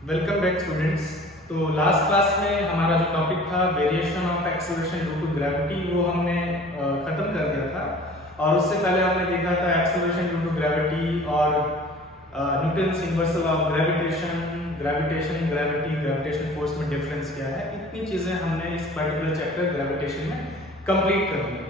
Welcome back students. तो last class में हमारा जो टॉपिक था variation of acceleration due to gravity वो हमने खत्म कर दिया था। और उससे पहले हमने देखा था एक्सेलरेशन ड्यू टू ग्रेविटी और Newton's universal of gravitation gravitation force में डिफरेंस क्या है। इतनी चीजें हमने इस पर्टिकुलर चैप्टर ग्रेविटेशन में कंप्लीट कर दी।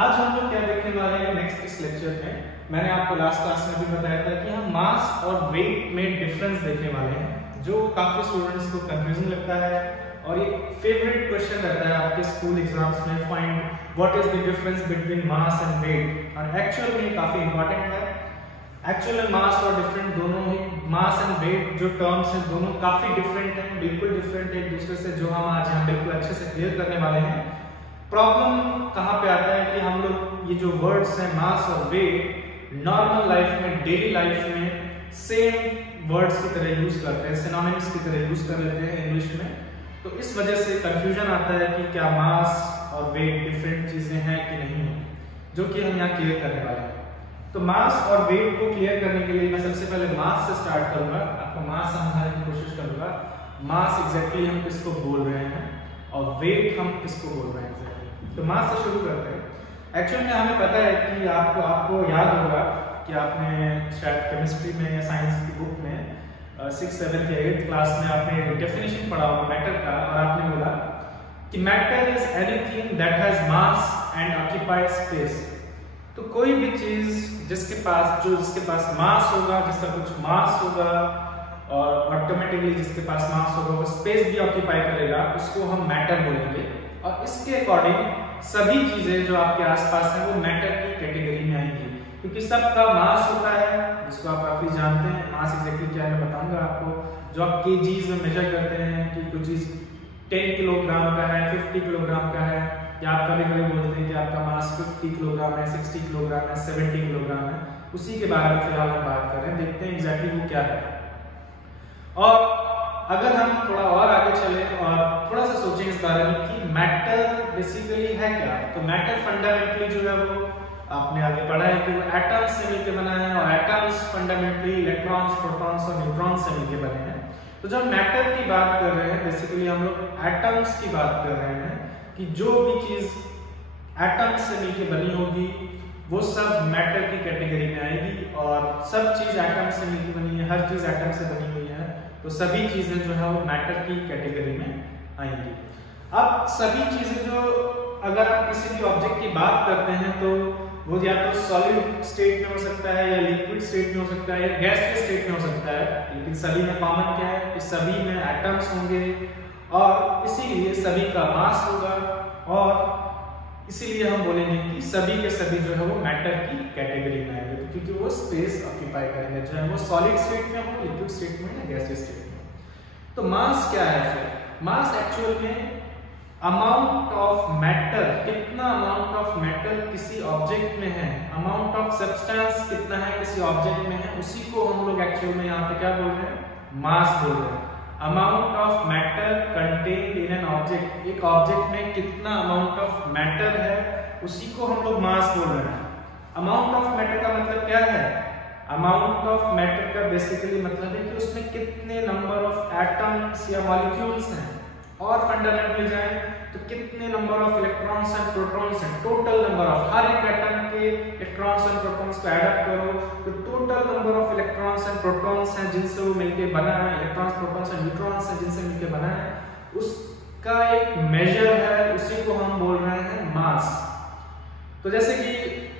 आज हम लोग क्या देखने वाले हैं नेक्स्ट इस लेक्चर में। मैंने आपको लास्ट क्लास में भी बताया था कि हम मास और वेट में डिफरेंस देखने वाले हैं, जो काफी स्टूडेंट्स को कंफ्यूजिंग लगता है और ये फेवरेट क्वेश्चन रहता है आपके स्कूल एग्जाम्स में, find what is the difference between mass and weight. और एक्चुअल में काफी इंपॉर्टेंट है। एक्चुअल में मास और डिफरेंट दोनों ही, मास एंड वेट जो टर्म्स हैं दोनों काफी डिफरेंट हैं, बिल्कुल डिफरेंट एक दूसरे से, जो हम आज यहाँ बिल्कुल अच्छे से क्लियर करने वाले हैं। प्रॉब्लम कहाँ पे आता है कि हम लोग ये जो वर्ड्स हैं मास और वेट नॉर्मल लाइफ में, डेली लाइफ में सेम वर्ड्स की तरह यूज करते हैं, सिनोनिम्स की तरह यूज कर लेते हैं इंग्लिश में। तो इस वजह से कंफ्यूजन आता है कि क्या मास और वेट डिफरेंट चीजें हैं कि नहीं है, जो कि हम यहाँ क्लियर करने वाले हैं। तो मास और वेट को क्लियर करने के लिए मैं सबसे पहले मास से स्टार्ट करूंगा, आपको मास समझाने की कोशिश करूंगा। मास एग्जैक्टली हम किसको बोल रहे हैं और वेट हम किसको बोल रहे हैं एग्जैक्टली। तो मास से शुरू करते हैं। एक्चुअल में हमें पता है कि आपको याद होगा कि आपने शायद केमिस्ट्री में या साइंस की बुक में 6th 7th या 8th क्लास में आपने डेफिनेशन पढ़ा होगा मैटर का, और आपने बोला कि matter is anything that has mass and occupies space. तो कोई भी चीज जिसके पास मास होगा, जिसका कुछ मास होगा और ऑटोमेटिकली जिसके पास मास होगा वो स्पेस भी ऑक्यूपाई करेगा, उसको हम मैटर बोलेंगे। और इसके अकॉर्डिंग सभी चीजें जो आपके आसपास हैं वो मैटर की कैटेगरी में आएंगी, क्योंकि सबका मास होता है, जिसको आप काफी जानते हैं। मास एग्जैक्टली क्या है मैं बताऊंगा आपको। जो आप केजीज में मेजर करते हैं कि कुछ चीज 10 किलोग्राम का है, 50 किलोग्राम का है, या आप कभी कभी बोलते हैं कि आपका मास 50 किलोग्राम है, 60 किलोग्राम है, 70 किलोग्राम है, उसी के बारे में फिलहाल हम बात कर रहे हैं। देखते हैं एग्जैक्टली वो क्या है। और अगर हम थोड़ा और आगे चले और थोड़ा सा सोचें इस बारे में कि मैटर बेसिकली है क्या, तो मैटर फंडामेंटली जो है वो आपने आगे पढ़ा है कि वो एटम्स से मिलकर बना है, और एटम्स फंडामेंटली इलेक्ट्रॉन्स, प्रोटॉन्स और न्यूट्रॉन्स से मिलकर बने हैं। तो जब मैटर की बात कर रहे हैं बेसिकली हम लोग एटम्स की बात कर रहे हैं कि जो भी चीज एटम्स से मिलकर बनी होगी वो सब मैटर की कैटेगरी में आएगी। और सब चीज एटम से मिलकर बनी है, हर चीज एटम से बनी हुई है, तो सभी चीजें जो है वो मैटर की कैटेगरी में आएंगी। अब सभी चीजें जो, अगर आप किसी भी ऑब्जेक्ट की बात करते हैं तो वो या तो सॉलिड स्टेट में हो सकता है, या लिक्विड स्टेट में हो सकता है, या गैस स्टेट में हो सकता है, लेकिन सभी में कॉमन क्या है कि सभी में एटम्स होंगे और इसीलिए सभी का मास होगा, और इसीलिए हम बोलेंगे कि सभी के सभी जो है वो मैटर की कैटेगरी में आएंगे, क्योंकि वो स्पेस ऑक्यूपाई करेंगे, चाहे वो सॉलिड स्टेट में हो, लिक्विड स्टेट में या गैसियस स्टेट में। तो मास क्या है फिर? मास एक्चुअल में अमाउंट ऑफ मैटर, कितना अमाउंट ऑफ मैटर किसी ऑब्जेक्ट में है, अमाउंट ऑफ सब्सटेंस कितना है किसी ऑब्जेक्ट में है, उसी को हम लोग एक्चुअल में यहाँ पे क्या बोल रहे हैं? मास बोल रहे हैं। Amount of matter contained in an object, एक ऑब्जेक्ट में कितना अमाउंट ऑफ मैटर है उसी को हम लोग मास बोल रहे हैं। अमाउंट ऑफ मैटर का मतलब क्या है? अमाउंट ऑफ मैटर का बेसिकली मतलब है कि उसमें कितने नंबर ऑफ एटम्स या मॉलिक्यूल्स हैं, और फंडामेंटली जाए तो कितने number of electrons and protons हैं, टोटल नंबर ऑफ, हर एक एटम के इलेक्ट्रॉन्स एंड प्रोटॉन्स को ऐड अप करो तो total number of electrons and protons हैं जिनसे वो मिलके बना है, इलेक्ट्रॉन्स, प्रोटॉन्स एंड न्यूट्रॉन्स हैं जिनसे मिलके बना है, उसका एक मेजर है, उसी को हम बोल रहे हैं मास। तो जैसे कि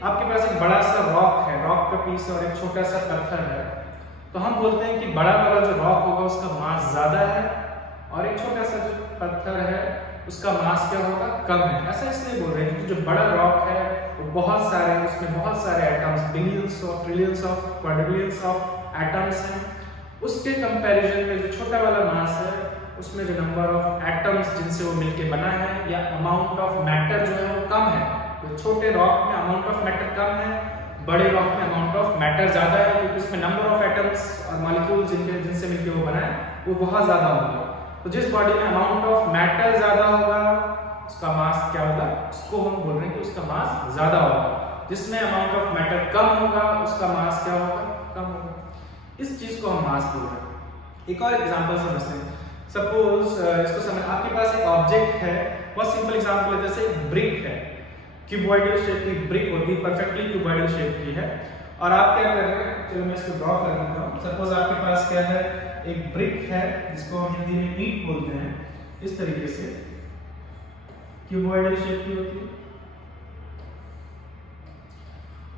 आपके पास एक बड़ा सा रॉक है, रॉक का पीस, और एक छोटा सा पत्थर है, तो हम बोलते हैं कि बड़ा वाला जो रॉक होगा उसका मास ज्यादा है, और एक छोटा सा जो पत्थर है उसका मास क्या होगा? कम है। ऐसा इसलिए बोल रहे हैं क्योंकि जो बड़ा रॉक है वो बहुत सारे, उसमें बहुत सारे atoms, billions of, trillions of, quadrillions of atoms हैं, उसके कंपैरिजन में जो छोटा वाला मास है उसमें जो नंबर ऑफ एटम्स जिनसे वो मिलके बना है, या अमाउंट ऑफ मैटर जो है वो कम है। तो छोटे रॉक में अमाउंट ऑफ मैटर कम है, बड़े रॉक में अमाउंट ऑफ मैटर ज्यादा है, क्योंकि उसमें नंबर ऑफ एटम्स और मॉलिक्यूल जिनसे मिलके वो बना है वो बहुत ज्यादा होगा। तो जिस बॉडी में अमाउंट ऑफ मैटर ज्यादा होगा उसका मास क्या होगा? उसको हम बोल रहे हैं कि उसका मास ज्यादा होगा। जिसमें अमाउंट ऑफ मैटर कम होगा उसका मास क्या होगा? कम होगा। इस चीज को हम मास बोल रहे हैं। एक और एग्जांपल समझते हैं। सपोज इसको समझ, आपके पास एक ऑब्जेक्ट है, बहुत सिंपल एग्जांपल है, जैसे एक ब्रिक है, क्यूबॉइडल शेप की ब्रिक होती है, परफेक्टली क्यूबॉइडल शेप की है, और आप क्या कर रहे हैं, चलो मैं इसको ड्रॉ कर देता हूँ। सपोज आपके पास क्या है, एक ब्रिक है जिसको हम हिंदी में ईंट बोलते हैं, इस तरीके से क्यूबॉइडल शेप की होती है,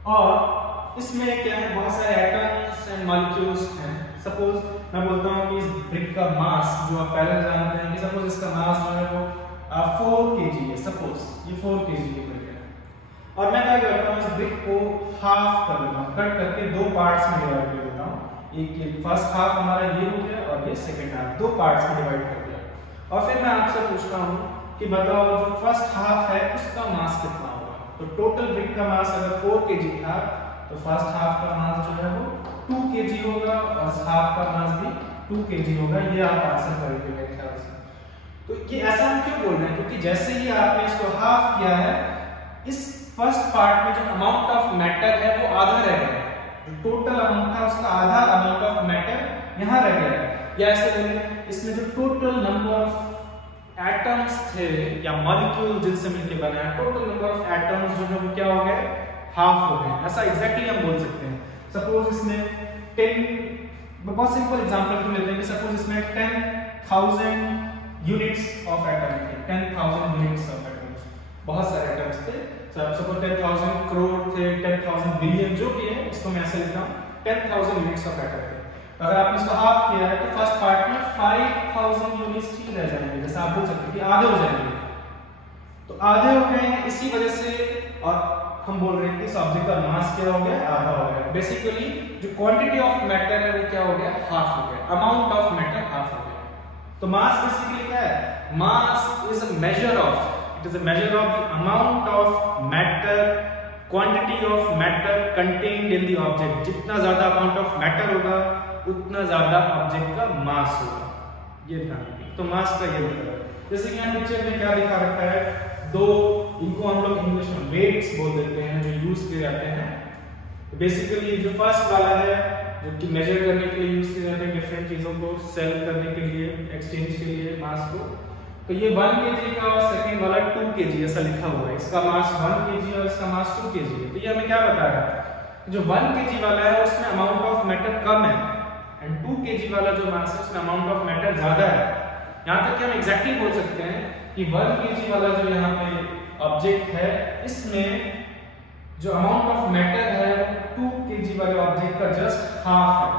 और इसमें क्या है, बहुत सारे एटम्स एंड मॉलिक्यूल्स हैं। सपोज मैं बोलता हूँ कि इस ब्रिक का मास, जो आप पहले जानते हैं कि सपोज इसका मास जो है वो 4 kg है, सपोज ये 4 kg की ब्रिक है, और मैं क्या करता हूँ, इस ब्रिक को हाफ कर देता हूँ, कट करके 2 पार्ट्स में डिवाइड कर देता हूँ। एक फर्स्ट हाफ हमारा ये हो गया और ये सेकंड हाफ, 2 पार्ट्स में डिवाइड कर दिया। और फिर मैं आपसे पूछता हूँ कि बताओ जो फर्स्ट हाफ है उसका मास कितना होगा। तो टोटल ब्रिक का मास अगर 4 kg था तो फर्स्ट हाफ का मास जो है वो 2 kg होगा और हाफ का मास भी 2 kg होगा। ये आप आंसर करेंगे मेरे ख्याल से। तो ये ऐसा हम क्यों बोल रहे हैं, क्योंकि जैसे ही आपने इसको हाफ किया है, इस फर्स्ट पार्ट में जो अमाउंट ऑफ मैटर है वो आधा रह गया है, जो टोटल अमाउंट था उसका आधा अमाउंट ऑफ मैटर यहाँ रह गया है। या ऐसे बोले, इसमें जो टोटल नंबर ऑफ एटम्स थे या मॉलिक्यूल जिनसे मिलकर बना है, टोटल नंबर ऑफ एटम्स जो है वो क्या हो गए, हाफ हो गए। ऐसा एग्जैक्टली हम बोल सकते हैं। सपोज इसमें 10, बहुत सिंपल एग्जांपल तो लेते हैं कि सपोज इसमें 10,000 यूनिट्स ऑफ एटम थे, 10,000 यूनिट्स ऑफ एटम्स, बहुत सारे एटम्स थे। सपोज 10,000 करोड़ थे, 10,000 बिलियन, जो भी है इसको मैं ऐसे लिखता हूँ, 10,000 यूनिट्स ऑफ एटम थे। अगर आपने इसको हाफ किया है तो फर्स्ट पार्ट में 5,000 यूनिट्स ही रह जाएंगे, जैसे आप बोल सकते हैं कि आधे हो जाएंगे। तो आधे हो गए हैं इसी वजह से, और हम बोल रहे हैं कि इस ऑब्जेक्ट का मास क्या हो गया, आधा हो गया। बेसिकली जो क्वांटिटी ऑफ मैटर है वो क्या हो गया, हाफ हो गया, अमाउंट ऑफ मैटर हाफ हो गया। तो मास बेसिकली क्या है, mass is a measure of, it is a measure of the amount of matter, quantity of matter contained in the object. जितना ज्यादा अमाउंट ऑफ मैटर होगा उतना ज्यादा ऑब्जेक्ट का मास होगा, ये ध्यान रखिए। तो मास का ये मतलब है, जैसे कि यहाँ पिक्चर में क्या दिखा रखा है, 2, इनको हम लोग इंग्लिश में वेट्स बोल देते हैं जो यूज किए जाते हैं। तो बेसिकली जो फर्स्ट वाला है जो कि मेजर करने के लिए यूज किए जाते हैं, डिफरेंट चीजों को सेल करने के लिए, एक्सचेंज के लिए मास को। तो ये 1 kg का, और सेकंड वाला 2 kg ऐसा लिखा हुआ है, इसका मास 1 kg और इसका मास 2 kg है। तो ये हमें क्या बता रहा है, जो 1 kg वाला है उसमें अमाउंट ऑफ मैटर कम है, एंड 2 kg वाला जो मास है उसमें अमाउंट ऑफ मैटर ज्यादा है। यहाँ तक कि हम एग्जैक्टली बोल सकते हैं कि 1 kg वाला जो यहाँ पे ऑब्जेक्ट है, इसमें जो अमाउंट ऑफ मैटर है 2 kg वाले ऑब्जेक्ट का जस्ट हाफ है।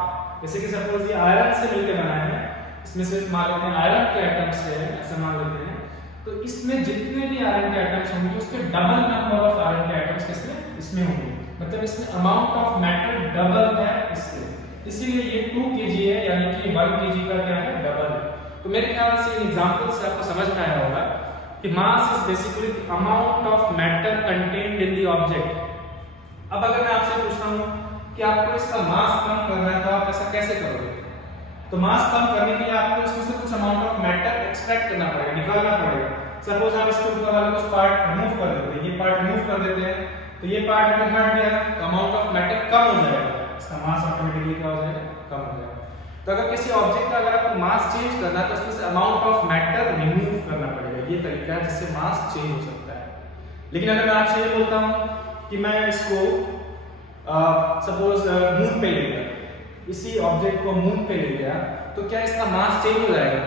जैसे कि सपोज ये आयरन से मिलकर बना है, इसमें सिर्फ मान लेते हैं आयरन के एटम्स है, ऐसा मान लेते हैं, तो इसमें जितने भी आयरन के एटम्स होंगे उसके डबल नंबर ऑफ आयरन के एटम्स इसमें होंगे, मतलब इसमें अमाउंट ऑफ मैटर डबल है इससे, इसीलिए ये 2 kg है, यानी कि 1 kg का क्या है, डबल है। तो मेरे ख्याल से इन एग्जांपल से आपको समझ में आया होगा कि mass is basically the amount of matter contained in the object. अब अगर मैं आपसे पूछता हूं कि आपको इसका मास कम करना है तो आप ऐसा कैसे करोगे? तो मास कम करने के लिए आपको इसमें से कुछ अमाउंट ऑफ मैटर एक्सट्रैक्ट करना पड़ेगा, निकालना पड़ेगा। सपोज हम इसके ऊपर वाला कुछ पार्ट रिमूव कर देते हैं, ये पार्ट रिमूव कर देते हैं, तो ये पार्ट अगर हट गया तो अमाउंट ऑफ मैटर कम हो जाएगा, इसका मास ऑटोमेटिकली क्या हो जाएगा, कम हो जाएगा। तो अगर किसी ऑब्जेक्ट का अगर आपको मास चेंज करना है तो उसमें से अमाउंट ऑफ मैटर रिमूव करना पड़ेगा, ये तरीका है जिससे मास चेंज हो सकता है। लेकिन अगर मैं आपसे ये बोलता हूं कि मैं इसको सपोज मून पे ले गया, इसी ऑब्जेक्ट को मून पे ले गया, तो क्या इसका मास चेंज हो जाएगा?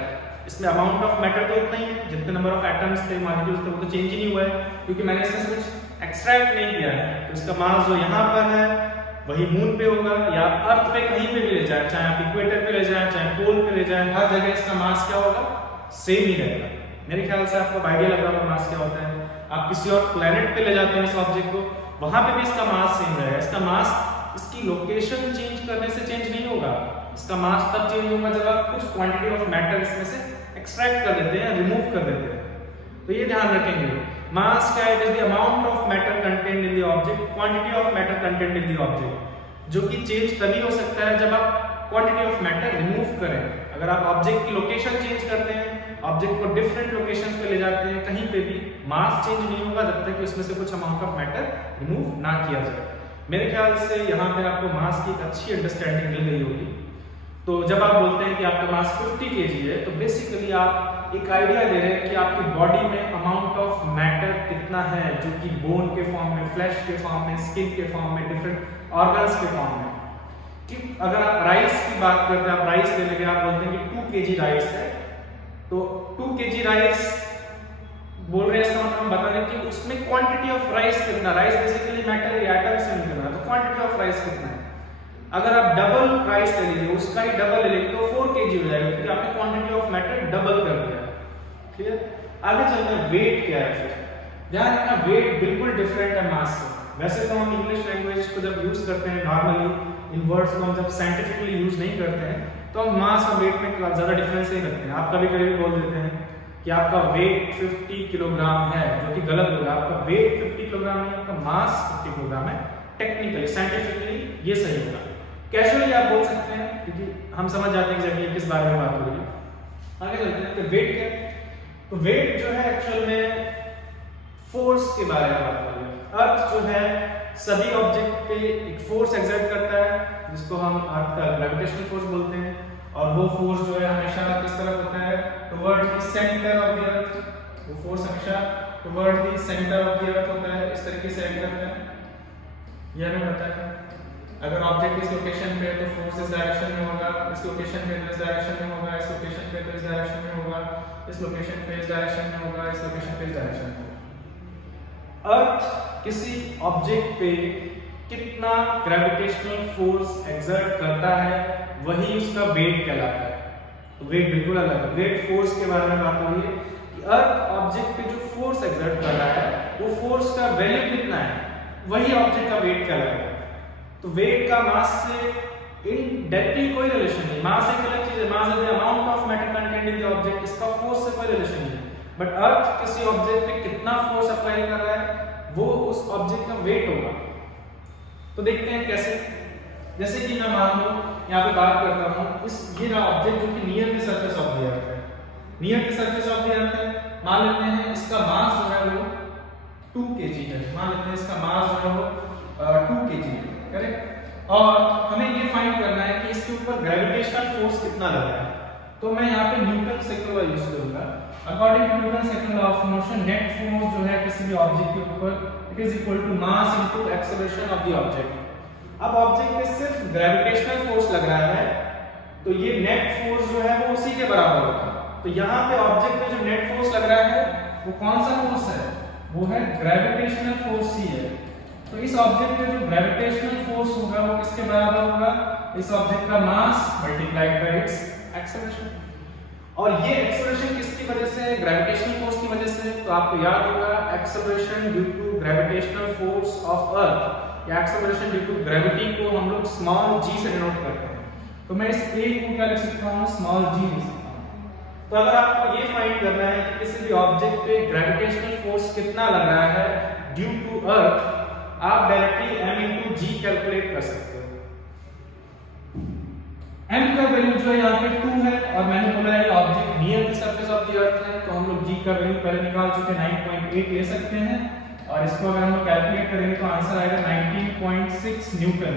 इसमें अमाउंट ऑफ मैटर तो उतना ही है, जितने नंबर ऑफ एटम्स थे, मॉलिक्यूल्स थे, वो तो चेंज ही नहीं हुआ है, क्योंकि मैंने इसमें से कुछ एक्सट्रैक्ट नहीं किया है। तो इसका मास जो यहाँ पर है वही मून पे होगा, या अर्थ पे कहीं पे भी ले जाए, चाहे आप इक्वेटर पे ले जाए, चाहे पोल पे ले जाए, हर जगह इसका मास क्या होगा, सेम ही रहेगा। मेरे ख्याल से आपको आइडिया लग रहा होगा मास क्या होता है। आप किसी और प्लेनेट पे ले जाते हैं इस ऑब्जेक्ट को, वहां पे भी इसका मास सेम रहेगा। इसका मास इसकी लोकेशन चेंज करने से चेंज नहीं होगा, इसका मास तब चेंज होगा जब आप कुछ क्वांटिटी ऑफ मैटर इसमें से एक्सट्रैक्ट कर देते हैं, रिमूव कर देते हैं। तो ये ध्यान रखेंगे, मास क्या है, it is the amount of matter contained in the object, quantity of matter contained in the object, जो कि चेंज तभी हो सकता है जब आप क्वांटिटी ऑफ मैटर रिमूव करें। अगर आप ऑब्जेक्ट की लोकेशन चेंज करते हैं, ऑब्जेक्ट को डिफरेंट लोकेशंस पे ले जाते हैं, कहीं पे भी मास चेंज नहीं होगा जब तक कि उसमें से कुछ अमाउंट ऑफ मैटर रिमूव ना किया जाए। मेरे ख्याल से यहाँ पे आपको मास की एक अच्छी अंडरस्टैंडिंग मिल गई होगी। तो जब आप बोलते हैं कि आपका मास 50 kg है तो बेसिकली आप एक आइडिया दे रहे हैं कि आपकी बॉडी में अमाउंट ऑफ मैटर कितना है, जो कि बोन के फॉर्म में, फ्लैश के फॉर्म में, स्किन के फॉर्म में, डिफरेंट ऑर्गन्स के फॉर्म में। कि अगर आप राइस की बात करते हैं, आप राइस ले लेंगे, आप बोलते हैं कि 2 kg राइस है, तो 2 kg राइस बोल रहे हैं, इसका मतलब हम बता दें कि उसमें क्वांटिटी ऑफ राइस कितना, राइस बेसिकली मैटर या एटम से निकल रहा है, तो क्वांटिटी ऑफ राइस कितना है। अगर आप डबल राइस ले लीजिए, उसका ही डबल ले लेंगे तो 4 kg हो जाएगा, क्योंकि आपने क्वांटिटी ऑफ मैटर डबल कर दिया है। ठीक है, आगे चलते हैं वेट क्या है। फिर ध्यान रखना, वेट बिल्कुल डिफरेंट है मास से। वैसे तो हम इंग्लिश लैंग्वेज को जब यूज करते हैं नॉर्मली, इन वर्ड्स को हम जब साइंटिफिकली यूज नहीं करते हैं तो हम मास और वेट में ज्यादा डिफरेंस नहीं रखते हैं। आप कभी कभी भी बोल देते हैं कि आपका वेट 50 किलोग्राम है, जो कि गलत होगा। आपका वेट 50 किलोग्राम नहीं, आपका मास 50 किलोग्राम है। टेक्निकली साइंटिफिकली ये सही होगा। कैजुअली आप बोल सकते हैं, क्योंकि हम समझ जाते हैं एग्जैक्टली किस बारे में बात हो रही है। आगे चलते हैं कि वेट क्या है। तो वेट जो है एक्चुअल में फोर्स के बारे में बात कर रहे हैं। अर्थ जो है सभी ऑब्जेक्ट पे एक फोर्स एक्सर्ट करता है, जिसको हम अर्थ का ग्रेविटेशनल फोर्स बोलते हैं, और वो फोर्स जो है हमेशा किस तरफ होता है, toward the centre of the अर्थ। वो फोर्स हमेशा toward the centre of the अर्थ होता है, इस तरीके से एक्ट करता है। यह हमें पता है अगर ऑब्जेक्ट इस लोकेशन पे है तो फोर्स इस डायरेक्शन में होगा, इस लोकेशन पे तो इस डायरेक्शन में होगा, इस लोकेशन पे तो इस डायरेक्शन में होगा, इस लोकेशन पे इस डायरेक्शन में होगा, इस लोकेशन पे इस डायरेक्शन में होगा। अर्थ किसी ऑब्जेक्ट पे कितना ग्रेविटेशनल फोर्स एक्सर्ट करता है वही उसका वेट कहलाता है। तो वेट बिल्कुल अलग है। वेट फोर्स के बारे में बात हो रही है कि अर्थ ऑब्जेक्ट पे जो फोर्स एक्सर्ट कर रहा है वो फोर्स का वैल्यू कितना है, वही ऑब्जेक्ट का वेट कहलाएगा। तो वेट का मास से इनडायरेक्टली कोई रिलेशन नहीं। मास एक अलग चीज है, mass is the amount of matter content in the object, इसका फोर्स से कोई रिलेशन नहीं है। बट अर्थ किसी ऑब्जेक्ट पे कितना फोर्स अप्लाई कर रहा है वो उस ऑब्जेक्ट का वेट होगा। तो देखते हैं कैसे। जैसे कि मैं मान लो यहाँ पे बात करता हूँ, इस ये रहा ऑब्जेक्ट जो कि near the surface of the earth है, near the surface of the earth है। मान लेते हैं इसका मास जो है वो 2 kg है। मान लेते हैं इसका मास जो है वो 2 kg है, करेक्ट। और हमें ये फाइंड करना है कि इसके ऊपर ग्रेविटेशनल फोर्स कितना लग रहा है। तो मैं यहाँ पे न्यूटन सेकंड लॉ यूज करूंगा। According to Newton second law of motion, net force जो है किसी भी ऑब्जेक्ट के ऊपर it is equal to mass into acceleration of the object. अब ऑब्जेक्ट पे सिर्फ ग्रेविटेशनल फोर्स लग रहा है तो ये नेट फोर्स जो है वो उसी के बराबर होगा। तो यहाँ पे ऑब्जेक्ट पे जो नेट फोर्स लग रहा है वो कौन सा फोर्स है, वो है ग्रेविटेशनल फोर्स ही है। तो इस ऑब्जेक्ट पे जो ग्रेविटेशनल फोर्स होगा वो किसके बराबर होगा, इस ऑब्जेक्ट का मास मल्टीप्लाइड बाय इट्स एक्सेलरेशन। और ये एक्सेलरेशन किसकी वजह से है, ग्रेविटेशनल फोर्स की वजह से। तो आपको याद होगा acceleration due to gravitational force of earth या एक्सेलरेशन ड्यू टू ग्रेविटी को हम लोग स्मॉल g से डिनोट करते हैं। तो मैं इस a को क्या लिख सकता हूँ, स्मॉल g लिख सकता हूँ। तो अगर आपको ये फाइंड करना है कि किसी भी ऑब्जेक्ट पे ग्रेविटेशनल फोर्स कितना लग रहा है ड्यू टू अर्थ, आप directly m into g calculate कर सकते हो। m का वैल्यू जो है यहाँ पे 2 है और मैंने बोला है object near the surface of the earth है, तो हम लोग g का वैल्यू पहले निकाल चुके 9.8 ले सकते हैं। और इसको अगर हम लोग कैलकुलेट करेंगे तो आंसर आएगा 19.6 न्यूटन।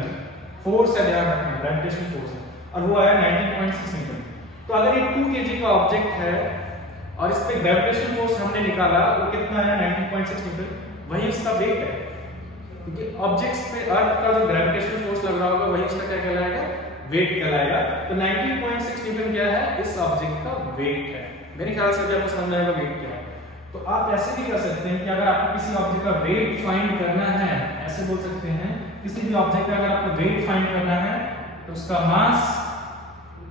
फोर्स है, ध्यान रखना ग्रेविटेशनल फोर्स है, और वो आया 19.6 न्यूटन। तो अगर ये 2 kg का ऑब्जेक्ट है और इस पे ग्रेविटेशनल फोर्स हमने निकाला वो कितना है 19.6 न्यूटन, वही उसका वेट है। क्योंकि ऑब्जेक्ट्स पे अर्थ का जो ग्रेविटेशनल फोर्स लग रहा होगा वही उसका क्या कहलाएगा, वेट कहलाएगा। तो 19.6 न्यूटन क्या है, इस ऑब्जेक्ट का वेट है। मेरे ख्याल से आपको समझ आएगा वेट क्या है। तो आप ऐसे भी कर सकते हैं कि अगर आपको किसी ऑब्जेक्ट का वेट फाइंड करना है, ऐसे बोल सकते हैं किसी भी ऑब्जेक्ट का अगर आपको वेट फाइंड करना है तो उसका mass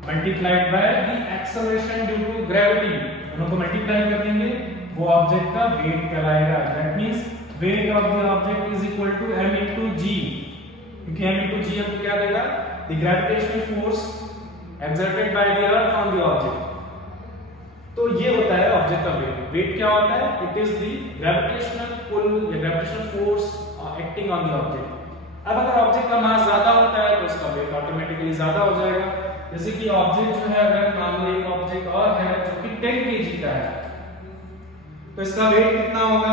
multiplied by the acceleration due to gravity, दोनों को मल्टीप्लाई कर देंगे, वो ऑब्जेक्ट का वेट कहलाएगा। That means weight of the object is equal to m into g, क्योंकि m into g आपको क्या देगा, the gravitational force exerted by the earth on the object। तो ये होता है ऑब्जेक्ट का वेट। वेट क्या होता है, it is the gravitational pull या gravitational force acting on the object। अब अगर ऑब्जेक्ट का मास ज्यादा होता है तो उसका वेट ऑटोमेटिकली ज्यादा हो जाएगा। जैसे कि ऑब्जेक्ट जो है, अगर मान लो एक ऑब्जेक्ट और है जो कि 10 kg का है, तो इसका वेट कितना होगा,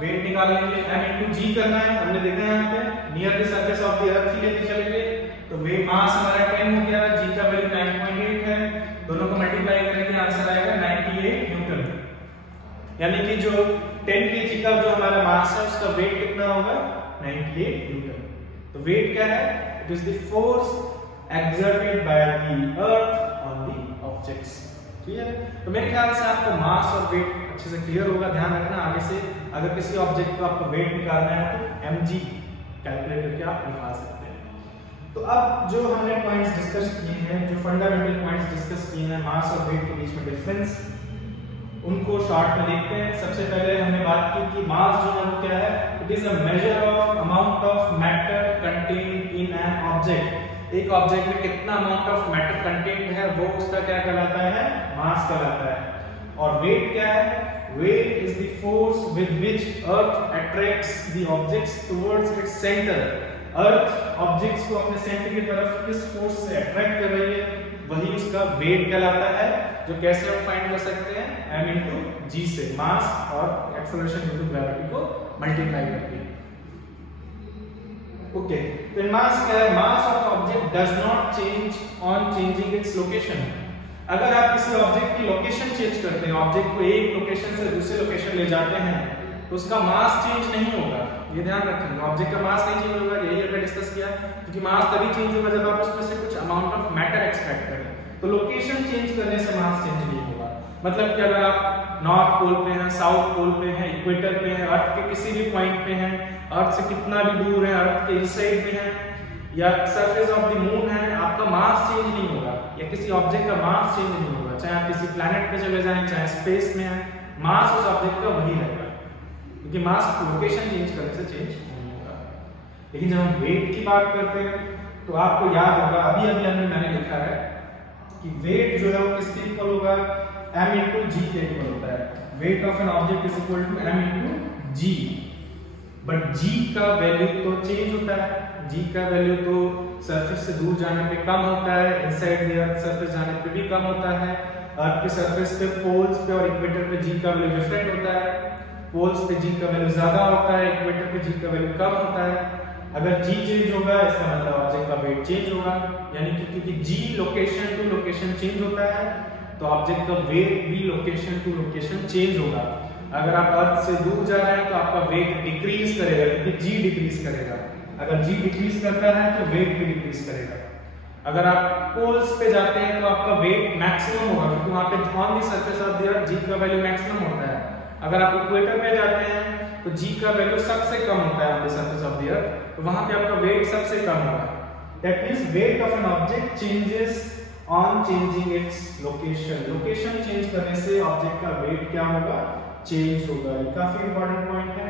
वेट निकालने के लिए m into g करना है। हमने देखा है यहाँ पे near the surface of the earth ही लेके चलेंगे, तो वेट मास हमारा 10 हो गया, g का वैल्यू 9.6 यानी कि जो 10 kg का जो हमारा मास है उसका वेट कितना होगा 98 न्यूटन। तो वेट क्या है? It is the force exerted by the earth on the objects। Clear है? तो मेरे ख्याल से आपको मास और वेट अच्छे से क्लियर होगा। ध्यान रखना आगे से अगर किसी ऑब्जेक्ट को आपको वेट निकालना है तो mg कैलकुलेट करके आप निकाल सकते हैं। तो अब जो हमने पॉइंट्स डिस्कस किए हैं, जो फंडामेंटल पॉइंट्स डिस्कस किए हैं मास और वेट के बीच में डिफरेंस, उनको शॉर्ट में देखते हैं। सबसे पहले हमने बात की कि मास जो है वो क्या है? It is a measure of amount of matter contained in an object. एक ऑब्जेक्ट में कितना अमाउंट ऑफ मैटर कंटेंट है वो उसका क्या कहलाता है? मास कहलाता है। और वेट क्या है? Weight is the force with which earth attracts the objects towards its centre. Earth objects को अपने सेंटर की तरफ किस फोर्स से अट्रैक्ट कर रही है वही उसका वेट कहलाता है, जो कैसे हम फाइंड कर सकते हैं? m into g से, मास और एक्सेलरेशन ड्यू टू ग्रेविटी को मल्टीप्लाई करके। ओके, तो मास क्या है? Mass of object does not change on changing its location. अगर आप किसी ऑब्जेक्ट की लोकेशन चेंज करते हैं, ऑब्जेक्ट को एक लोकेशन से दूसरे लोकेशन ले जाते हैं, तो उसका मास चेंज नहीं होगा। ये ध्यान रखेंगे, ऑब्जेक्ट का मास नहीं चेंज होगा। यही हमने डिस्कस किया, क्योंकि मास तभी चेंज होगा जब आप उसमें से कुछ अमाउंट ऑफ मैटर एक्सट्रैक्ट करें। तो लोकेशन चेंज करने से मास चेंज नहीं होगा। मतलब कि अगर आप नॉर्थ पोल पे हैं, साउथ पोल पे हैं, इक्वेटर पे हैं, अर्थ के किसी भी पॉइंट पे हैं, अर्थ से कितना भी दूर है, अर्थ के इस साइड पे हैं, या सरफेस ऑफ द मून है, आपका मास चेंज नहीं होगा, या किसी ऑब्जेक्ट का मास चेंज नहीं होगा। चाहे आप किसी प्लैनेट पे चले जाएं, चाहे स्पेस में है, मास उस ऑब्जेक्ट का वही रहेगा, क्योंकि मास लोकेशन चेंज करने से चेंज नहीं होगा। लेकिन जब हम वेट की बात करते हैं तो आपको याद होगा, अभी मैंने लिखा है कि वेट जो है वो किसके इक्वल होगा? m into g के इक्वल होता है। Weight of an object is equal to m into g। But g का वैल्यू तो चेंज होता है। g का वैल्यू तो सरफेस से दूर जाने पे कम होता है, इनसाइड द अर्थ सरफेस जाने पे भी कम होता है। अर्थ के सरफेस पे, पोल्स पे और इक्वेटर पे g का वैल्यू डिफरेंट होता है। पोल्स पे g का वैल्यू ज्यादा होता है, इक्वेटर पे g का वैल्यू कम होता है। अगर g चेंज होगा इसका मतलब ऑब्जेक्ट का वेट चेंज होगा, यानी कि क्योंकि g location to location change होता है तो ऑब्जेक्ट का वेट भी लोकेशन टू लोकेशन चेंज होगा। अगर आप अर्थ से दूर जा रहे हैं तो आपका वेट डिक्रीज करेगा, क्योंकि g डिक्रीज करेगा। अगर g डिक्रीज करता है तो वेट भी डिक्रीज करेगा। अगर आप पोल्स पे जाते हैं तो आपका वेट मैक्सिमम होगा, क्योंकि वहां पे on the surface of the earth g का वैल्यू मैक्सिमम होता है। अगर आप इक्वेटर पे जाते हैं तो g का वैल्यू सबसे कम होता है on the surface of the अर्थ, तो वहां पे आपका वेट सबसे कम होगा। That means wait of an object changes on changing its location. Location change करने से ऑब्जेक्ट का वेट क्या होगा? चेंज होगा। ये काफी इंपॉर्टेंट पॉइंट है।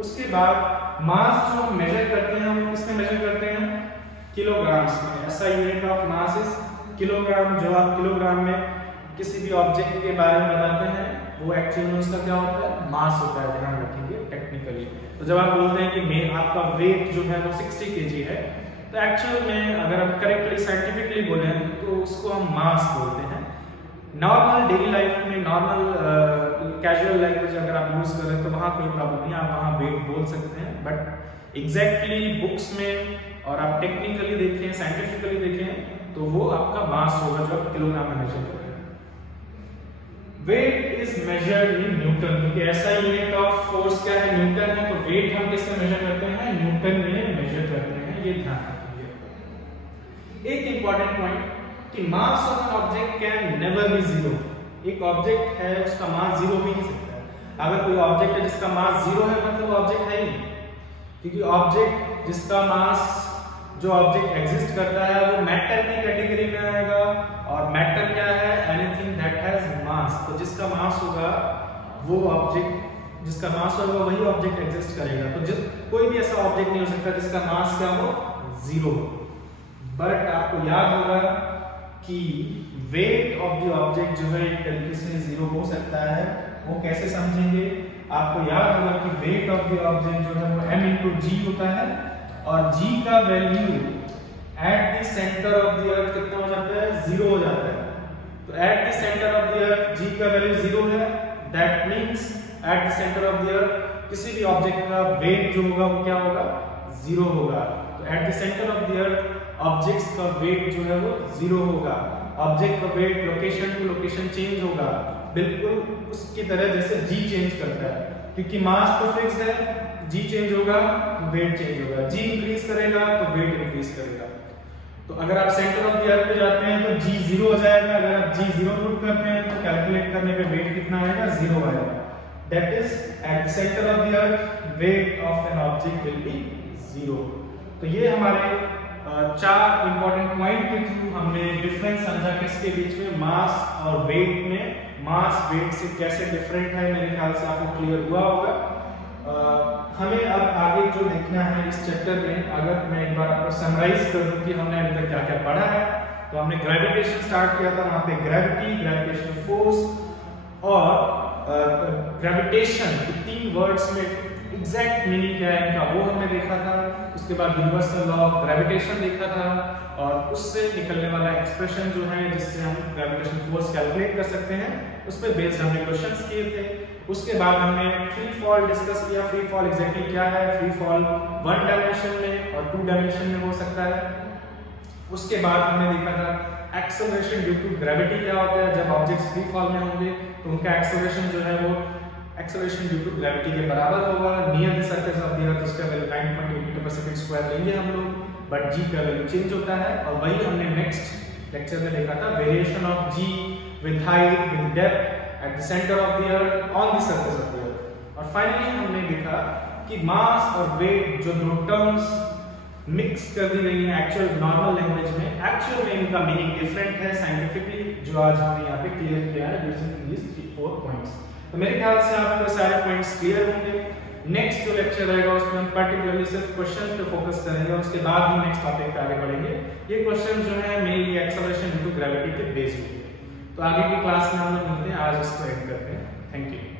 उसके बाद मास जो हम मेजर करते हैं, हम किसमें मेजर करते हैं? किलोग्राम्स में। ऐसा unit of mass is kilogram. जो आप किलोग्राम में किसी भी ऑब्जेक्ट के बारे में बताते हैं वो एक्चुअल में उसका क्या होता है? मास होता है। ध्यान रखेंगे टेक्निकली। तो जब आप बोलते हैं कि आपका वेट जो है वो 60 kg है, तो एक्चुअल में अगर हम करेक्टली साइंटिफिकली बोले तो उसको हम मास बोलते हैं। नॉर्मल डेली लाइफ में, नॉर्मल कैजुअल लैंग्वेज अगर आप यूज करें तो वहाँ कोई प्रॉब्लम नहीं, आप वहाँ वेट बोल सकते हैं। बट एग्जैक्टली बुक्स में और आप टेक्निकली देखें, साइंटिफिकली देखें तो वो आपका मास होगा जो आप किलोग्राम में मेजर करें। Weight is measured in Newton, क्योंकि ऐसा यूनिट ऑफ फोर्स क्या है? न्यूटन है। तो वेट हम किससे मेजर करते हैं? न्यूटन में मेजर करते हैं। ये ध्यान रखेंगे। एक इंपॉर्टेंट पॉइंट कि mass of an object can never be zero. एक ऑब्जेक्ट है उसका मास जीरो भी नहीं सकता है। अगर कोई ऑब्जेक्ट है जिसका मास जीरो है मतलब ऑब्जेक्ट है ही नहीं, क्योंकि ऑब्जेक्ट जिसका मास, जो ऑब्जेक्ट एग्जिस्ट करता है वो मैटर की कैटेगरी में आएगा। और मैटर क्या है? एनीथिंग दैट हैज मास। तो जिसका मास होगा वो ऑब्जेक्ट, जिसका मास होगा वही ऑब्जेक्ट एग्जिस्ट करेगा। तो कोई भी ऐसा ऑब्जेक्ट नहीं हो सकता जिसका मास क्या हो? जीरो हो। बट आपको याद होगा कि वेट ऑफ द ऑब्जेक्ट जो है एक तरीके से जीरो हो सकता है। वो कैसे समझेंगे? आपको याद होगा कि वेट ऑफ द ऑब्जेक्ट जो है वो m into g होता है, और g का value eight the centre of the अर्थ कितना हो जाता है? जीरो हो जाता है। तो at the centre of the earth g का वैल्यू जीरो है। That means eight the centre of the अर्थ किसी भी ऑब्जेक्ट का वेट जो होगा वो क्या होगा? जीरो होगा। तो at the centre of the earth objects का वेट जो है वो 0 होगा। ऑब्जेक्ट का weight location to location change होगा, बिल्कुल उसकी तरह जैसे जी चेंज करता है, क्योंकि मास तो फिक्स्ड है, जी चेंज होगा तो वेट चेंज होगा, जी इंक्रीज करेगा तो वेट इंक्रीज करेगा। तो अगर आप सेंटर ऑफ द अर्थ पे जाते हैं तो जी 0 हो जाएगा, अगर आप जी 0 पुट करते हैं तो कैलकुलेट करने पे वेट कितना आएगा, 0 आएगा। That is eight the centre of the earth wait of an object will be 0। तो ये हमारे 4 इंपॉर्टेंट पॉइंट के थ्रू हमने डिफरेंस समझा किसके बीच में, मास और वेट में। मास वेट से कैसे डिफरेंट है, मेरे ख्याल से आपको क्लियर हुआ होगा। हमें अब आगे जो देखना है इस चैप्टर में, अगर मैं एक बार आपको समराइज कर दूं कि हमने अभी तक क्या क्या पढ़ा है, तो हमने ग्रेविटेशन स्टार्ट किया था, वहां पे ग्रेविटी, ग्रेविटेशनल फोर्स और ग्रेविटेशन, 3 वर्ड्स में एग्जैक्ट मीनिंग क्या है इनका वो हमने देखा था। उसके बाद यूनिवर्सल लॉ ऑफ ग्रेविटेशन देखा था और उससे निकलने वाला एक्सप्रेशन जो है जिससे हम ग्रेविटेशनल फोर्स कैलकुलेट कर सकते हैं, उस पर बेस्ड हमने क्वेश्चंस किए थे। उसके बाद हमने फ्री फॉल डिस्कस किया। फ्री फॉल एग्जैक्टली क्या है, फ्री फॉल 1 डायमेंशन में और 2 डायमेंशन में हो सकता है। उसके बाद हमने देखा था एक्सेलरेशन ड्यू टू ग्रेविटी क्या होता है, जब ऑब्जेक्ट्स फ्री फॉल में होंगे तो उनका एक्सेलरेशन जो है वो एक्सेलरेशन ड्यू टू ग्रेविटी के बराबर होगा। Near the surface of the अर्थ उसका वैल्यू 9.8 मीटर पर सेकंड स्क्वायर लेंगे हम लोग, बट जी का वैल्यू चेंज होता है। और वही हमने नेक्स्ट लेक्चर में देखा था, variation of g with height with depth at the centre of the earth on the surface of the earth. और फाइनली हमने देखा कि मास और वेट जो 2 टर्म्स मिक्स कर दी गई है एक्चुअल नॉर्मल लैंग्वेज में, एक्चुअल में इनका मीनिंग डिफरेंट है साइंटिफिकली, जो आज हमने यहाँ पे क्लियर किया है यूजिंग दीस 3-4 पॉइंट्स। तो मेरे ख्याल से आपको सारे पॉइंट्स क्लियर होंगे। नेक्स्ट जो लेक्चर रहेगा उसमें हम पर्टिकुलरली सिर्फ क्वेश्चन पे फोकस करेंगे और उसके बाद ही नेक्स्ट टॉपिक पे आगे बढ़ेंगे। ये क्वेश्चन जो है mainly acceleration due to gravity पे बेस्ड होंगे। तो आगे की क्लास में हम लोग मिलते हैं, आज इसको एंड करते हैं। Thank you.